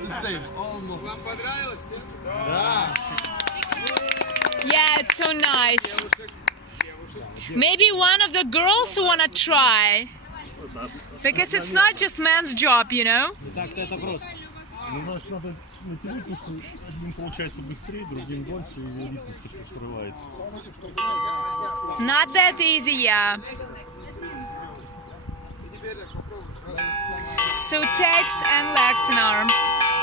to say it. Almost. Yeah, it's so nice. Maybe one of the girls wanna try. Because it's not just man's job, you know? Ну, надо натереть, потому что одним получается быстрее, другим дольше, и видно, что срывается. Not that easy, yeah. So takes and legs and arms.